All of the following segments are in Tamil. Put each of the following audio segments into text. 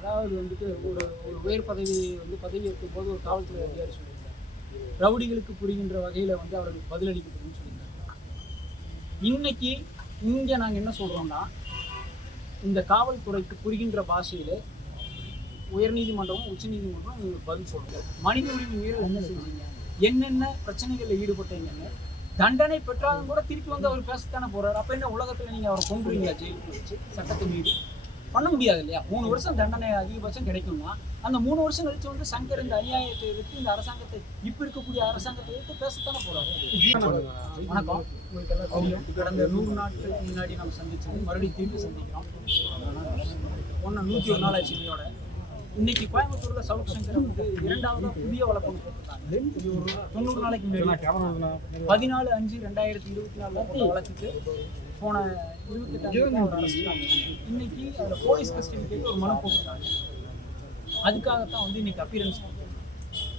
அதாவது வந்துட்டு ஒரு ஒரு உயர் பதவி வந்து பதவி ஏற்கும் போது ஒரு காவல்துறை அதிகாரி சொல்லியிருந்தார் ரவுடிகளுக்கு புரிகின்ற வகையில் வந்து அவர்களுக்கு பதிலளிக்கப்படும் சொல்லியிருந்தார் இன்னைக்கு இங்கே நாங்கள் என்ன சொல்கிறோம்னா இந்த காவல்துறைக்கு புரிகின்ற பாஷையில் உயர்நீதிமன்றமும் உச்சநீதிமன்றம் உங்களுக்கு பதில் சொல்லுங்கள் மனித உரிமை மீறல் என்ன செஞ்சீங்க என்னென்ன பிரச்சனைகளில் ஈடுபட்டீங்கன்னு தண்டனை பெற்றாலும் கூட திருப்பி வந்து அவர் பேசத்தானே போறாரு அப்ப என்ன உலகத்துல நீங்க அவரை கொண்டுருவீங்க ஜெயிலுக்கு வச்சு சட்டத்தை மீறி பண்ண முடியாது இல்லையா மூணு வருஷம் தண்டனை அதிகபட்சம் கிடைக்கும்னா அந்த மூணு வருஷம் கழிச்சு வந்து சங்கர் இந்த அநியாயத்தை எடுத்து இந்த அரசாங்கத்தை இப்போ இருக்கக்கூடிய அரசாங்கத்தை எடுத்து பேசத்தானே போறாரு வணக்கம் கடந்த நூறு நாட்களுக்கு முன்னாடி நம்ம சந்திச்சது மறுபடியும் திரும்பி சந்திக்கிறோம் ஒன்று நூற்றி ஒரு நாள் ஆச்சு இன்னைக்கு கோயம்புத்தூர்ல சவுக் சங்கர் வந்து இரண்டாவது புதிய வழக்கம் தொண்ணூறு நாளைக்கு பதினாலு அஞ்சு ரெண்டாயிரத்தி இருபத்தி நாலு வழக்குக்கு போன இருபத்தெட்டாம் அவர் அரெஸ்ட் இன்னைக்கு அந்த போலீஸ் கஸ்டடி கேட்டு ஒரு மனம் போட்டுருக்காங்க அதுக்காகத்தான் வந்து இன்னைக்கு அப்பியரன்ஸ்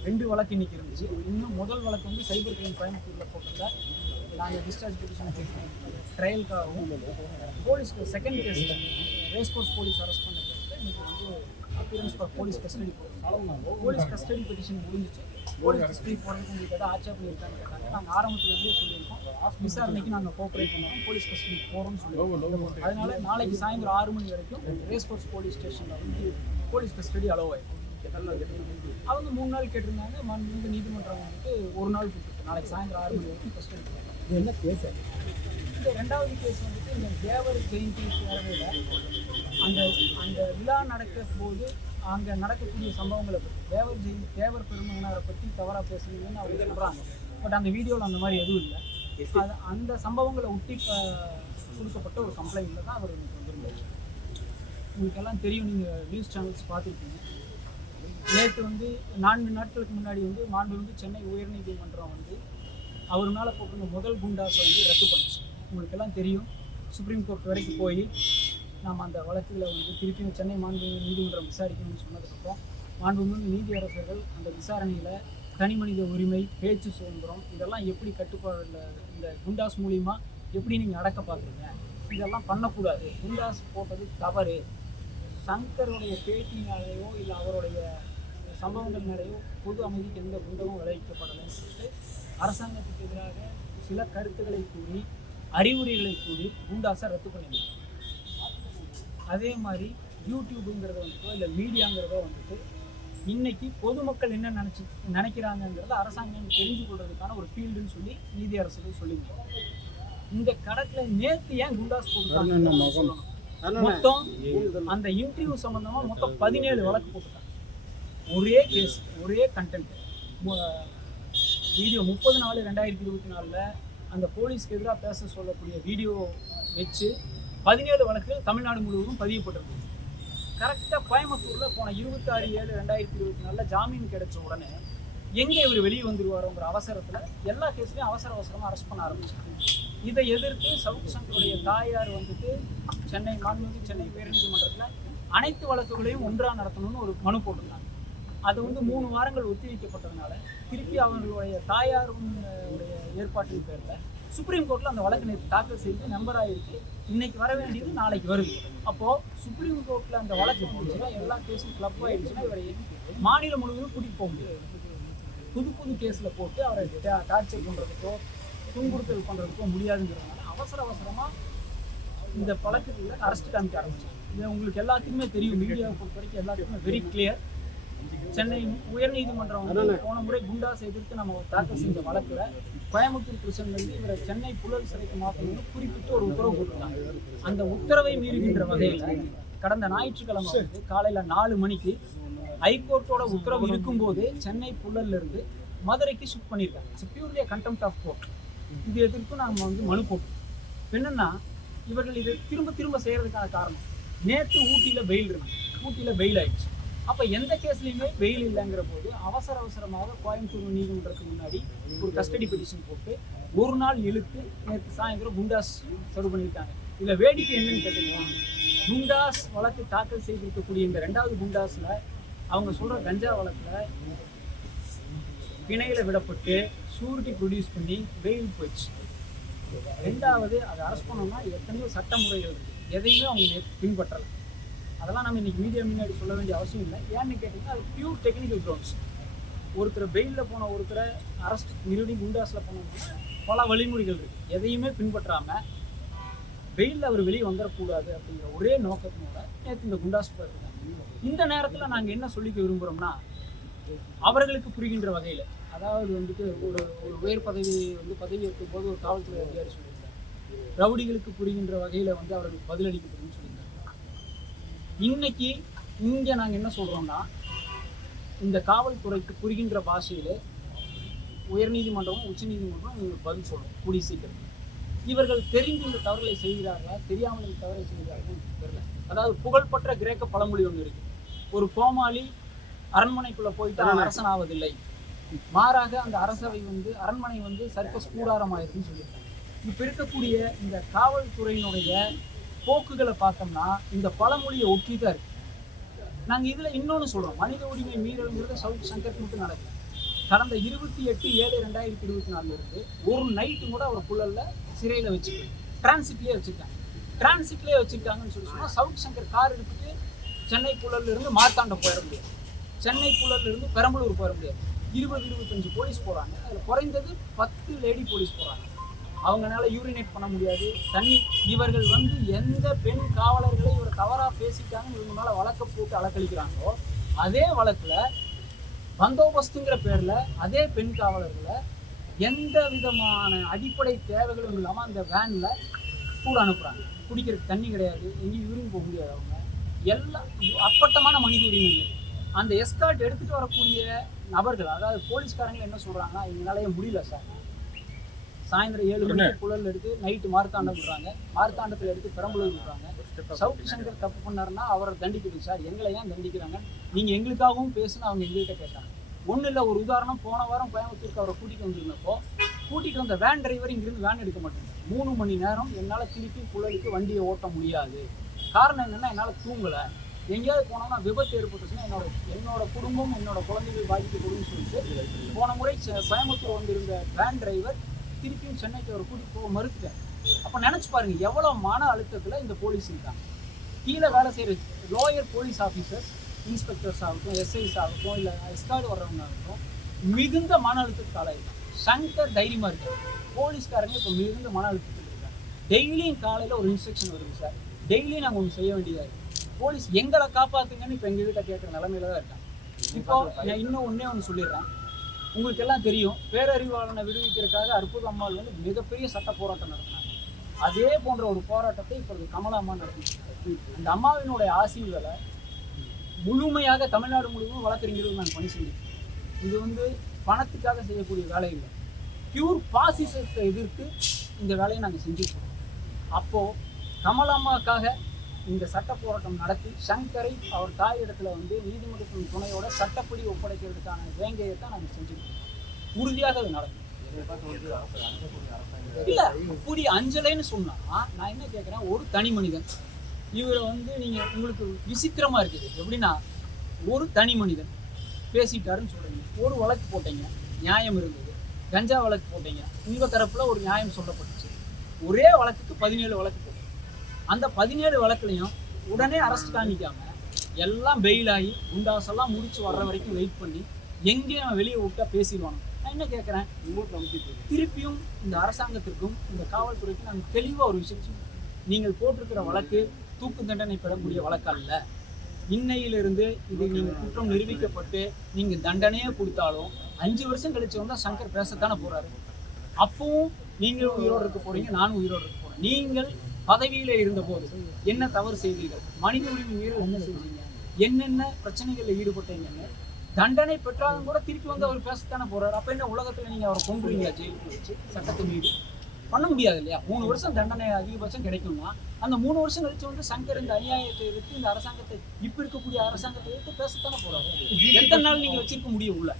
ரெண்டு வழக்கு இன்னைக்கு இருந்துச்சு இன்னும் முதல் வழக்கு வந்து சைபர் கிரைம் கோயம்புத்தூரில் போட்டிருந்தா நாங்கள் டிஸ்சார்ஜ் பெட்டிஷன் ட்ரையலுக்காகவும் போலீஸ்க்கு செகண்ட் கேஸில் ரேஸ் கோர்ஸ் போலீஸ் அரெஸ்ட் பண்ண கேஸில் இன்னைக்கு வந்து appearance for police custody police custody petition முடிஞ்சிச்சு போலீஸ் டிஸ்பிளிக் போடுறதுக்கு உங்களுக்கு எதாவது ஆட்சேபம் கேட்டாங்க நாங்கள் ஆரம்பத்துலேருந்தே சொல்லியிருக்கோம் விசாரணைக்கு நாங்கள் கோஆப்ரேட் பண்ணுவோம் போலீஸ் கஸ்டடிக்கு போகிறோம்னு சொல்லியிருக்கோம் அதனால நாளைக்கு சாயந்தரம் ஆறு மணி வரைக்கும் ரேஸ் போலீஸ் ஸ்டேஷனில் வந்து போலீஸ் கஸ்டடி அலோவ் ஆகிடும் அவங்க மூணு நாள் கேட்டிருந்தாங்க வந்து நீதிமன்றம் வந்துட்டு ஒரு நாள் நாளைக்கு சாயந்தரம் ஆறு மணி வரைக்கும் கஸ்டடி இது கேஸ் இந்த ரெண்டாவது கேஸ் வந்துட்டு இந்த தேவர் ஜெயந்தி பேரவையில் அந்த அந்த விழா நடக்கிற போது அங்கே நடக்கக்கூடிய சம்பவங்களை பற்றி தேவர் ஜெய் தேவர் பெருமகனாரை பற்றி தவறாக பேசுனீங்கன்னு அவங்க சொல்கிறாங்க பட் அந்த வீடியோவில் அந்த மாதிரி எதுவும் இல்லை அது அந்த சம்பவங்களை ஒட்டி கொடுக்கப்பட்ட ஒரு கம்ப்ளைண்ட்டில் தான் அவர் எனக்கு வந்துருந்தார் உங்களுக்கெல்லாம் தெரியும் நீங்கள் நியூஸ் சேனல்ஸ் பார்த்துருக்கீங்க நேற்று வந்து நான்கு நாட்களுக்கு முன்னாடி வந்து மாண்பு வந்து சென்னை உயர்நீதிமன்றம் வந்து அவர் மேலே போட்டிருந்த முதல் குண்டாசை வந்து ரத்து பண்ணுச்சு உங்களுக்கெல்லாம் தெரியும் சுப்ரீம் கோர்ட் வரைக்கும் போய் நாம் அந்த வழக்குகளை வந்து திருப்பியும் சென்னை மாண்புமிகு நீதிமன்றம் விசாரிக்கணும்னு சொன்னதுக்கப்புறம் மாண்புமிகு நீதியரசர்கள் அந்த விசாரணையில் தனி மனித உரிமை பேச்சு சுதந்திரம் இதெல்லாம் எப்படி கட்டுப்பாடுல இந்த குண்டாஸ் மூலிமா எப்படி நீங்கள் அடக்க பார்க்குறீங்க இதெல்லாம் பண்ணக்கூடாது குண்டாஸ் போட்டது தவறு சங்கருடைய பேட்டினாலேயோ இல்லை அவருடைய சம்பவங்கள் மேலேயோ பொது அமைதிக்கு எந்த குண்டமும் விளைவிக்கப்படலைன்னு சொல்லிட்டு அரசாங்கத்துக்கு எதிராக சில கருத்துக்களை கூறி அறிவுரைகளை கூறி குண்டாசை ரத்து பண்ணியிருக்காங்க அதே மாதிரி யூடியூபுங்கிறத வந்துட்டோ இல்லை மீடியாங்கிறதோ வந்துட்டு இன்னைக்கு பொதுமக்கள் என்ன நினச்சி நினைக்கிறாங்கங்கிறத அரசாங்கம் தெரிஞ்சு கொள்றதுக்கான ஒரு ஃபீல்டுன்னு சொல்லி நீதி அரசுக்கு சொல்லிங்க இந்த கடத்துல நேற்று ஏன் குண்டாஸ் போட்டுருக்காங்க மொத்தம் அந்த இன்டர்வியூ சம்பந்தமா மொத்தம் பதினேழு வழக்கு போட்டுருக்காங்க ஒரே கேஸ் ஒரே கண்டென்ட் வீடியோ முப்பது நாலு ரெண்டாயிரத்தி இருபத்தி நாலில் அந்த போலீஸ்க்கு எதிராக பேச சொல்லக்கூடிய வீடியோ வச்சு பதினேழு வழக்குகள் தமிழ்நாடு முழுவதும் பதியப்பட்டிருந்தது கரெக்டாக கோயம்புத்தூரில் போன இருபத்தாறு ஏழு ரெண்டாயிரத்தி இருபத்தி நாலில் ஜாமீன் கிடைச்ச உடனே எங்கே இவர் வெளியே வந்துடுவாரோங்கிற அவசரத்தில் எல்லா கேஸ்லையும் அவசர அவசரமாக அரெஸ்ட் பண்ண ஆரம்பிச்சாங்க இதை எதிர்த்து சவுக் சங்கருடைய தாயார் வந்துட்டு சென்னை மாண்புமிகு சென்னை உயர்நீதிமன்றத்தில் அனைத்து வழக்குகளையும் ஒன்றாக நடத்தணும்னு ஒரு மனு போட்டிருந்தாங்க அது வந்து மூணு வாரங்கள் ஒத்திவைக்கப்பட்டதுனால திருப்பி அவர்களுடைய தாயாருடைய ஏற்பாட்டின் பேரில் சுப்ரீம் கோர்ட்டில் அந்த வழக்கு நேற்று தாக்கல் செய்து நம்பர் ஆகிருக்கு இன்னைக்கு வர வேண்டியது நாளைக்கு வருது அப்போது சுப்ரீம் கோர்ட்டில் அந்த வழக்கு போச்சுன்னா எல்லா கேஸும் கிளப் ஆயிடுச்சுன்னா இவரை மாநிலம் முழுவதும் கூட்டிகிட்டு போக முடியாது புது புது கேஸில் போட்டு அவரை டார்ச்சர் பண்ணுறதுக்கோ துன்புறுத்தல் பண்ணுறதுக்கோ முடியாதுங்கிறதுனால அவசர அவசரமாக இந்த பழக்கத்தில் அரெஸ்ட் காமிக்க ஆரம்பிச்சாங்க இது உங்களுக்கு எல்லாத்துக்குமே தெரியும் மீடியாவை பொறுத்த வரைக்கும் எல்லாத்துக்குமே வெரி கிளியர் சென்னை உயர்நீதிமன்றம் வந்து போன முறை குண்டாஸ் எதிர்த்து நம்ம தாக்கல் செஞ்ச வழக்கில் கோயம்புத்தூர் பிரசன் வந்து இவரை சென்னை புழல் சிறைக்கு மாற்றணும்னு குறிப்பிட்டு ஒரு உத்தரவு போட்டிருந்தாங்க அந்த உத்தரவை மீறுகின்ற வகையில் கடந்த ஞாயிற்றுக்கிழமை வந்து காலையில் நாலு மணிக்கு ஹைகோர்ட்டோட உத்தரவு இருக்கும்போது சென்னை புழல்ல இருந்து மதுரைக்கு ஷிஃப்ட் பண்ணியிருக்காங்க it's purely contempt of court இது எதிர்ப்பு நாம் வந்து மனு போட்டோம் என்னென்னா இவர்கள் இதை திரும்ப திரும்ப செய்கிறதுக்கான காரணம் நேற்று ஊட்டியில் பெயில் இருந்தாங்க ஊட்டியில் பெயில் ஆயிடுச்சு அப்போ எந்த கேஸ்லையுமே வெயில் இல்லைங்கிற போது அவசர அவசரமாக கோயம்புத்தூர் நீதிமன்றத்துக்கு முன்னாடி ஒரு கஸ்டடி பெட்டிஷன் போட்டு ஒரு நாள் இழுத்து நேற்று சாயந்தரம் குண்டாஸ் தொடர்பு பண்ணியிருக்காங்க இதில் வேடிக்கை என்னன்னு கேட்டீங்கன்னா குண்டாஸ் வழக்கு தாக்கல் செய்திருக்கக்கூடிய இந்த ரெண்டாவது குண்டாஸில் அவங்க சொல்கிற கஞ்சா வழக்கில் பிணையில் விடப்பட்டு சூரிட்டி ப்ரொடியூஸ் பண்ணி வெயில் போயிடுச்சு ரெண்டாவது அதை அரசு பண்ணோம்னா எத்தனையோ சட்ட முறைகள் இருக்குது எதையுமே அவங்க பின்பற்றலை அதெல்லாம் நம்ம இன்னைக்கு மீடியா முன்னாடி சொல்ல வேண்டிய அவசியம் இல்லை ஏன்னு கேட்டிங்கன்னா அது ப்யூர் டெக்னிக்கல் க்ரௌண்ட்ஸ் ஒருத்தரை பெயிலில் போன ஒருத்தரை அரஸ்ட் நிறுவனம் குண்டாஸில் போனோம்னா பல வழிமுறைகள் இருக்குது எதையுமே பின்பற்றாமல் வெயிலில் அவர் வெளியே வந்துடக்கூடாது அப்படிங்கிற ஒரே நோக்கத்தினோட நேற்று இந்த குண்டாஸ் போயிருக்காங்க இந்த நேரத்தில் நாங்கள் என்ன சொல்லிக்க விரும்புகிறோம்னா அவர்களுக்கு புரிகின்ற வகையில் அதாவது வந்துட்டு ஒரு ஒரு உயர் பதவி வந்து பதவி இருக்கும்போது ஒரு காவல்துறை அதிகாரி சொல்லியிருக்காரு ரவுடிகளுக்கு புரிகின்ற வகையில் வந்து அவர்களுக்கு பதிலளிக்கப்படும்னு இன்னைக்கு இங்கே நாங்கள் என்ன சொல்கிறோம்னா இந்த காவல்துறைக்கு புரிகின்ற பாஷையில் உயர்நீதிமன்றமும் உச்சநீதிமன்றம் இவங்களுக்கு பதில் சொல்லணும் கூடிய சீக்கிரம் இவர்கள் தெரிந்து இந்த தவறுகளை செய்கிறார்களா தெரியாமல் இந்த தவறை செய்கிறார்கள் தெரியல அதாவது புகழ்பெற்ற கிரேக்க பழமொழி ஒன்று இருக்கு ஒரு கோமாளி அரண்மனைக்குள்ளே போயிட்டு அரசன் ஆவதில்லை மாறாக அந்த அரசவை வந்து அரண்மனை வந்து சர்க்கஸ் கூடாரமாயிருக்குன்னு சொல்லியிருக்காங்க இப்போ இருக்கக்கூடிய இந்த காவல்துறையினுடைய போக்குகளை பார்த்தோம்னா இந்த பழமொழியை ஒட்டி தான் இருக்கு நாங்கள் இதில் இன்னொன்று சொல்கிறோம் மனித உரிமை மீறல்ங்கிறத சவுத் சங்கர் மட்டும் நடக்கல கடந்த இருபத்தி எட்டு ஏழு ரெண்டாயிரத்தி இருபத்தி நாலுல இருந்து ஒரு நைட்டு கூட அவர் புழல்ல சிறையில் வச்சுக்கிட்டு டிரான்சிட்லேயே வச்சுருக்காங்க டிரான்சிட்லேயே வச்சுருக்காங்கன்னு சொல்லி சொன்னால் சவுத் சங்கர் கார் எடுத்துட்டு சென்னை புழல்லேருந்து மார்த்தாண்டம் போயிட முடியாது சென்னை புழல்லேருந்து பெரம்பலூர் போயிட முடியாது இருபது இருபத்தஞ்சு போலீஸ் போகிறாங்க அதில் குறைந்தது பத்து லேடி போலீஸ் போகிறாங்க அவங்களால யூரினேட் பண்ண முடியாது தண்ணி இவர்கள் வந்து எந்த பெண் காவலர்களை இவர் தவறாக பேசிட்டாங்கன்னு இவங்க மேலே வழக்க போட்டு அலக்களிக்கிறாங்களோ அதே வழக்கில் பந்தோபஸ்துங்கிற பேரில் அதே பெண் காவலர்களை எந்த விதமான அடிப்படை தேவைகளும் இல்லாமல் அந்த வேனில் கூட அனுப்புகிறாங்க குடிக்கிறதுக்கு தண்ணி கிடையாது எங்கேயும் யூரின் போக முடியாது அவங்க எல்லாம் அப்பட்டமான மனித உரிமைகள் அந்த எஸ்கார்ட் எடுத்துகிட்டு வரக்கூடிய நபர்கள் அதாவது போலீஸ்காரங்க என்ன சொல்கிறாங்கன்னா எங்களாலே முடியல சார் சாயந்தரம் ஏழு மணிக்கு குழல் எடுத்து நைட்டு மார்த்தாண்டம் விடுறாங்க மார்த்தாண்டத்தில் எடுத்து பெரம்பலூர் விடுறாங்க சவுக்கு சங்கர் தப்பு பண்ணாருன்னா அவரை தண்டிக்கணும் சார் எங்களை ஏன் தண்டிக்கிறாங்க நீங்கள் எங்களுக்காகவும் பேசுன அவங்க எங்கள்கிட்ட கேட்டாங்க ஒன்றும் இல்லை ஒரு உதாரணம் போன வாரம் கோயம்புத்தூருக்கு அவரை கூட்டிகிட்டு வந்திருந்தப்போ கூட்டிகிட்டு வந்த வேன் டிரைவர் இங்கிருந்து வேன் எடுக்க மாட்டாங்க மூணு மணி நேரம் என்னால் திருப்பி குழலுக்கு வண்டியை ஓட்ட முடியாது காரணம் என்னென்னா என்னால் தூங்கலை எங்கேயாவது போனோம்னா விபத்து ஏற்பட்டுச்சுன்னா என்னோட என்னோட குடும்பம் என்னோட குழந்தைகள் பாதிக்கக்கூடும் சொல்லிட்டு போன முறை கோயம்புத்தூர் வந்திருந்த வேன் டிரைவர் திருப்பியும் சென்னைக்கு அவர் கூட்டிகிட்டு போக மறுத்துட்டேன் அப்போ நினச்சி பாருங்கள் எவ்வளோ மன அழுத்தத்தில் இந்த போலீஸ் இருக்காங்க கீழே வேலை செய்கிற லோயர் போலீஸ் ஆஃபீஸர்ஸ் இன்ஸ்பெக்டர்ஸ் ஆகட்டும் எஸ்ஐஸ் ஆகட்டும் இல்லை எஸ்கார்டு வர்றவங்க ஆகட்டும் மிகுந்த மன அழுத்தத்துக்கு ஆளாயிருக்காங்க சங்கர் தைரியமாக இருக்காரு போலீஸ்காரங்க இப்போ மிகுந்த மன அழுத்தத்தில் இருக்காங்க டெய்லியும் காலையில் ஒரு இன்ஸ்ட்ரக்ஷன் வருது சார் டெய்லியும் நாங்கள் ஒன்று செய்ய வேண்டியதாக இருக்குது போலீஸ் எங்களை காப்பாற்றுங்கன்னு இப்போ எங்கள் வீட்டை கேட்குற நிலமையில தான் இருக்காங்க இப்போ நான் இன்னும் ஒன்றே ஒன்று சொல்லிடுறேன் உங்களுக்கு எல்லாம் தெரியும் பேரறிவாளனை விடுவிக்கிறதுக்காக அற்புத அம்மாள் வந்து மிகப்பெரிய சட்ட போராட்டம் நடத்தினாங்க அதே போன்ற ஒரு போராட்டத்தை இப்பொழுது அம்மா நடத்தினாங்க அந்த அம்மாவினுடைய ஆசீர்வலை முழுமையாக தமிழ்நாடு முழுவதும் வழக்கறிஞர்கள் நான் பணி செஞ்சேன் இது வந்து பணத்துக்காக செய்யக்கூடிய வேலை இல்லை பியூர் பாசிசத்தை எதிர்த்து இந்த வேலையை நாங்கள் செஞ்சுருக்கோம் அப்போது கமலாம்மாக்காக இந்த சட்ட போராட்டம் நடத்தி சங்கரை அவர் தாய் இடத்துல வந்து நீதிமன்றத்தின் துணையோட சட்டப்படி ஒப்படைக்கிறதுக்கான வேங்கையை தான் நாங்கள் செஞ்சுருக்கோம் உறுதியாக அது நடக்கும் இல்லை அப்படி அஞ்சலைன்னு சொன்னா நான் என்ன கேட்குறேன் ஒரு தனி மனிதன் இவரை வந்து நீங்கள் உங்களுக்கு விசித்திரமாக இருக்குது எப்படின்னா ஒரு தனி மனிதன் பேசிட்டாருன்னு சொல்கிறீங்க ஒரு வழக்கு போட்டீங்க நியாயம் இருந்தது கஞ்சா வழக்கு போட்டீங்க உங்கள் தரப்பில் ஒரு நியாயம் சொல்லப்பட்டுச்சு ஒரே வழக்குக்கு பதினேழு வழக்கு அந்த பதினேழு வழக்குலையும் உடனே அரெஸ்ட் காணிக்காம எல்லாம் பெயில் ஆகி உண்டாசெல்லாம் முடிச்சு வர்ற வரைக்கும் வெயிட் பண்ணி எங்கேயும் வெளியே விட்டா பேசிடுவாங்க நான் என்ன கேட்குறேன் திருப்பியும் இந்த அரசாங்கத்திற்கும் இந்த காவல்துறைக்கும் நாங்கள் தெளிவாக ஒரு விஷயம் சொல்லுவேன் நீங்கள் போட்டிருக்கிற வழக்கு தூக்கு தண்டனை பெறக்கூடிய வழக்கல்ல இன்னையிலிருந்து இது நீங்கள் குற்றம் நிரூபிக்கப்பட்டு நீங்கள் தண்டனையே கொடுத்தாலும் அஞ்சு வருஷம் கழிச்சு வந்தால் சங்கர் பேசத்தானே போகிறாரு அப்பவும் நீங்கள் உயிரோடு இருக்க போகிறீங்க நானும் உயிரோடு இருக்க போகிறேன் நீங்கள் பதவியில இருந்தபோது என்ன தவறு செய்தீர்கள் மனித உரிமை மீறல் என்ன செய்தீங்க என்னென்ன பிரச்சனைகள்ல ஈடுபட்டீங்கன்னு தண்டனை பெற்றாலும் கூட திருப்பி வந்து அவர் பேசத்தானே போறாரு அப்ப என்ன உலகத்துல நீங்க அவரை கொண்டுருவீங்க ஜெயிலுக்கு வச்சு சட்டத்தை மீறி பண்ண முடியாது இல்லையா மூணு வருஷம் தண்டனை அதிகபட்சம் கிடைக்கும்னா அந்த மூணு வருஷம் கழிச்சு வந்து சங்கர் இந்த அநியாயத்தை எடுத்து இந்த அரசாங்கத்தை இப்ப இருக்கக்கூடிய அரசாங்கத்தை எடுத்து பேசத்தானே போறாரு எத்தனை நாள் நீங்க வச்சிருக்க முடியும் உள்ள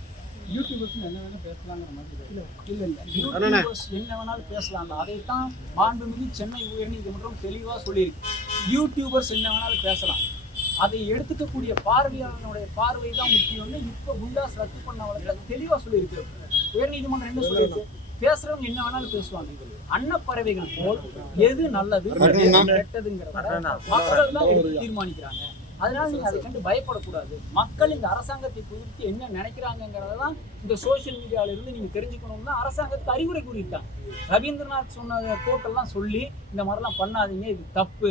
யூடியூபர்ஸ் என்ன வேணால் பேசலாங்கிற மாதிரி இல்லை இல்லை இல்லை யூடியூபர்ஸ் என்ன வேணாலும் பேசலாம் அதைத்தான் மாண்புமிகு சென்னை உயர்நீதிமன்றம் தெளிவாக சொல்லியிருக்கு யூடியூபர்ஸ் என்ன வேணாலும் பேசலாம் அதை எடுத்துக்கக்கூடிய பார்வையாளனுடைய பார்வை தான் முக்கியம்னு இப்போ குண்டாஸ் ரத்து பண்ண வழக்கில் தெளிவாக சொல்லியிருக்கு உயர்நீதிமன்றம் என்ன சொல்லியிருக்கு பேசுறவங்க என்ன வேணாலும் பேசுவாங்க அன்னப்பறவைகள் போல் எது நல்லது கெட்டதுங்கிறத மக்கள் தான் தீர்மானிக்கிறாங்க அதனால நீங்கள் அதை கண்டு பயப்படக்கூடாது மக்கள் இந்த அரசாங்கத்தை குறித்து என்ன தான் இந்த சோசியல் மீடியாவிலிருந்து நீங்கள் தெரிஞ்சுக்கணும்னா அரசாங்கத்துக்கு அறிவுரை கூறியிருக்காங்க ரவீந்திரநாத் சொன்ன கோட்டெல்லாம் சொல்லி இந்த மாதிரிலாம் பண்ணாதீங்க இது தப்பு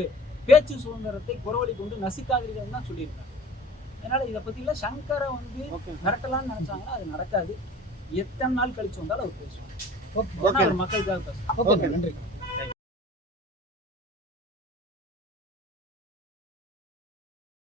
பேச்சு சுதந்திரத்தை குறவழி கொண்டு நசுக்காதீர்கள் தான் சொல்லியிருக்காங்க அதனால் இதை பற்றிலாம் சங்கரை வந்து மிரட்டலாம்னு நினச்சாங்கன்னா அது நடக்காது எத்தனை நாள் கழிச்சு வந்தாலும் அவர் பேசுவாங்க மக்களுக்காக பேசுவாங்க நன்றி